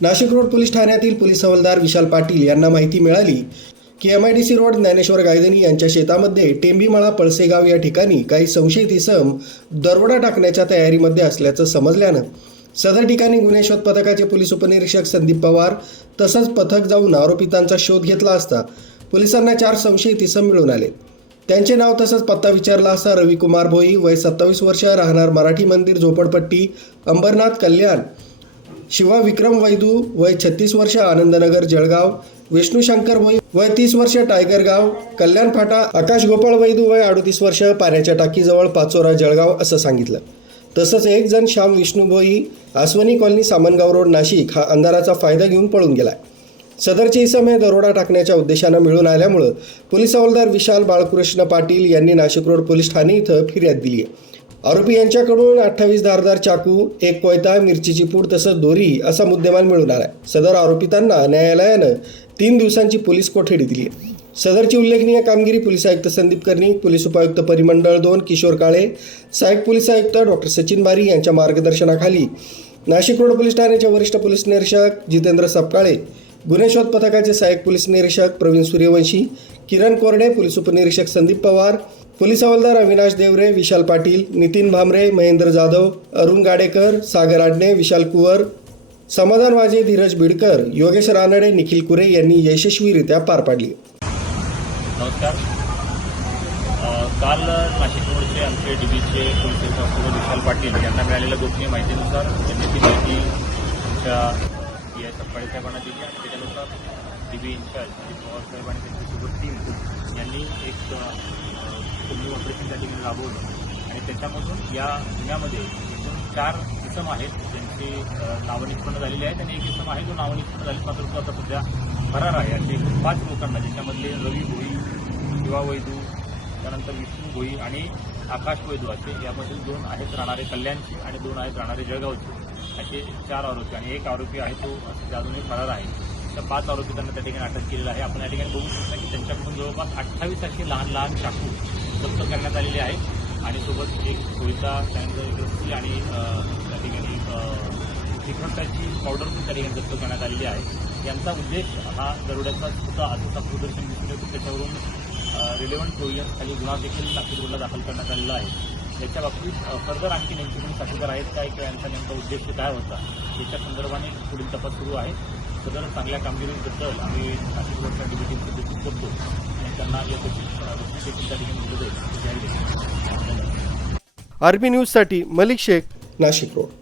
Nashik road police ठाण्यातील police हवालदार विशाल पाटील यांना माहिती मिळाली की M I D C road Dnyaneshwar Gaidhani यांच्या शेतामध्ये टेंबीमाळा पळसेगाव या ठिकाणी काही संशयित इसम दरोडा टाकण्याच्या तयारीमध्ये असल्याचं समजल्यानं सदर ठिकाणी गुन्हे शोध पथकाचे पोलीस उपनिरीक्षक संदीप पवार तसंच पथक जाऊन आरोपितांचा शोध घेतला असता पोलिसांना चार संशयित इसम मिळून आले. त्यांचे नाव तसंच पत्ता विचारला असता रविकुमार भोई वय सत्तावीस वर्ष राहणार मराठी मंदिर झोपडपट्टी अंबरनाथ कल्याण शिवा विक्रम वैदू वय छत्तीस वर्ष आनंदनगर जळगाव विष्णू शंकर भोई वय तीस वर्ष टायगर गाव कल्याण फाटा आकाश गोपाळ वैदू वय अडतीस वर्ष पाण्याच्या टाकीजवळ पाचोरा जळगाव असं सांगितलं. तसंच एक जण श्याम विष्णू भोई आसवनी कॉलनी सामनगाव रोड नाशिक हा अंधाराचा फायदा घेऊन पळून गेला सदरचे इसम हे दरोडा टाकण्याच्या उद्देशानं मिळून आल्यामुळं पोलीस हवालदार विशाल बाळकृष्ण पाटील यांनी नाशिक रोड पोलीस ठाणे इथं फिर्याद दिली आहे आरोपी यांच्याकडून अठ्ठावीस धारदार चाकू एक कोयता मिरचीची पूड तसंच दोरी असा मुद्देमाल मिळून आलाय. सदर आरोपितांना न्यायालयानं तीन दिवसांची पोलीस कोठडी दिली आहे. सदरची उल्लेखनीय कामगिरी पोलीस आयुक्त संदीप कर्णिक पोलीस उपायुक्त परिमंडळ दोन किशोर काळे सहाय्यक पोलीस आयुक्त डॉक्टर सचिन बारी यांच्या मार्गदर्शनाखाली नाशिक रोड पोलीस ठाण्याचे वरिष्ठ पोलीस निरीक्षक जितेंद्र सपकाळे गुन्हे शोध पथकाचे सहाय्यक पोलीस निरीक्षक प्रवीण सूर्यवंशी किरण कोरडे पोलीस उपनिरीक्षक संदीप पवार पोलीस हवालदार अविनाश देवरे विशाल पाटील नितीन भामरे महेंद्र जाधव अरुण गाडेकर सागर आडणे विशाल कुवर समाधान वाजे धीरज बिडकर योगेश रानडे निखिल कुरे यांनी यशस्वीरित्या पार पाडली. नमस्कार. काल नाशिक रोडचे आमचे डीबीचे पोलीस विशाल पाटील यांना मिळालेल्या गोपनीय माहितीनुसार त्यांनी ती माहिती आमच्या साहेबांना दिली आणि त्याच्यानुसार डीबी इन्चार्ज म्हणजे अजित पवार साहेब आणि त्यांच्यासोबत टीम यांनी एक कुंभी ऑपरेशन त्या ठिकाणी राबवलं. आणि त्याच्यामधून या गुन्ह्यामध्ये एकूण चार इसम आहेत. ज्यांची अ, नावं निष्पन्न झालेली आहेत आणि एक इसम आहे जो नावं निष्पन्न झाली मात्र तो आता सध्या फरार आहे. असे एकूण पाच लोकांना ज्याच्यामधले रवी भोई शिवा वैदू त्यानंतर विष्णू भोई आणि आकाश वैदू असे यामधील दोन आहेत राहणारे कल्याणचे आणि दोन आहेत राहणारे जळगावचे. असे चार आरोपी आणि एक आरोपी आहे तो अजून अजूनही फरार आहे. तर पाच आरोपी त्यांना त्या ठिकाणी अटक केलेला आहे. आपण या ठिकाणी बघू शकता की त्यांच्याकडून जवळपास अठ्ठावीस असे लहान लहान चाकू जप्त करण्यात आलेले आहे. आणि सोबत एक कोयता त्यानंतर एक आणि त्या ठिकाणी श्रीखंडाची पावडर पण त्या ठिकाणी जप्त करण्यात आलेली आहे. यांचा उद्देश हा दरोड्याचा होता. असं प्रदर्शन दिसून येतो त्याच्यावरून रिलेव्हंट प्रोव्हिजन्स खाली गुन्हा देखील नागपूरला रोडला दाखल करण्यात आलेला आहे. याच्या बाबतीत फर्दर आणखी नेमकी कोणी साक्षीदार आहेत काय किंवा यांचा नेमका उद्देश काय होता याच्या संदर्भाने पुढील तपास सुरू आहे. सदर चांगल्या कामगिरीबद्दल आम्ही नाशिक रोडच्या डिबिटीचं देखील करतो आणि त्यांना यासाठी देखील आरबी न्यूजसाठी मलिक शेख नाशिक रोड.